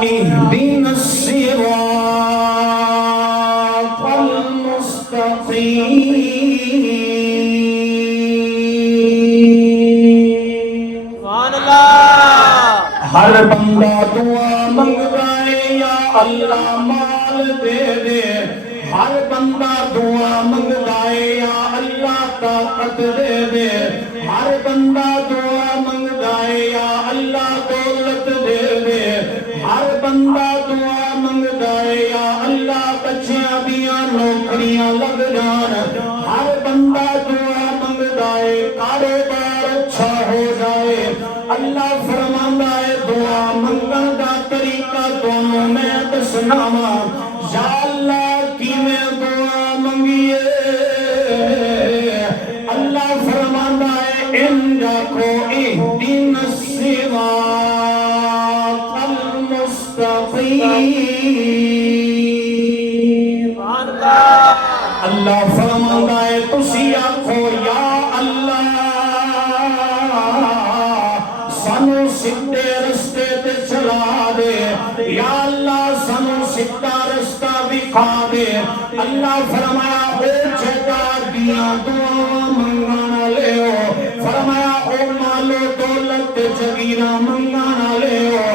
اهدنا الصراط المستقیم۔ سبحان اللہ۔ ہر بندہ دعا منگتا ہے یا اللہ مال دے دے، ہر بندہ دعا منگتا ہے یا اللہ طاقت دے دے، ہر بندہ دعا منگتا ہے یا اللہ دولت دے دے، ہر بندہ دعا منگتا ہے یا اللہ بچیاں دیاں نوکریاں لگ جان، ہر بندہ دعا منگتا ہے کاروبار اچھا ہو جائے۔ اللہ فرماندا ہے دعا منگن دا طریقہ دونوں میں دسناواں، یا اللہ کیویں دعا منگیے۔ اللہ فرماندا ہے ان کو اہدنا الصراط المستقیم۔ سبحان اللہ۔ اللہ فرماندا ہے تسی آکھو یا اللہ سانو سیدھے رستے تے چلا دے، یا اللہ سانو سیدھا رستہ دکھا دے۔ اللہ فرمایا او جگہ دیاں دعاواں منگن والے ہو، فرمایا او مال و دولت تے جگیراں منگن والے ہو،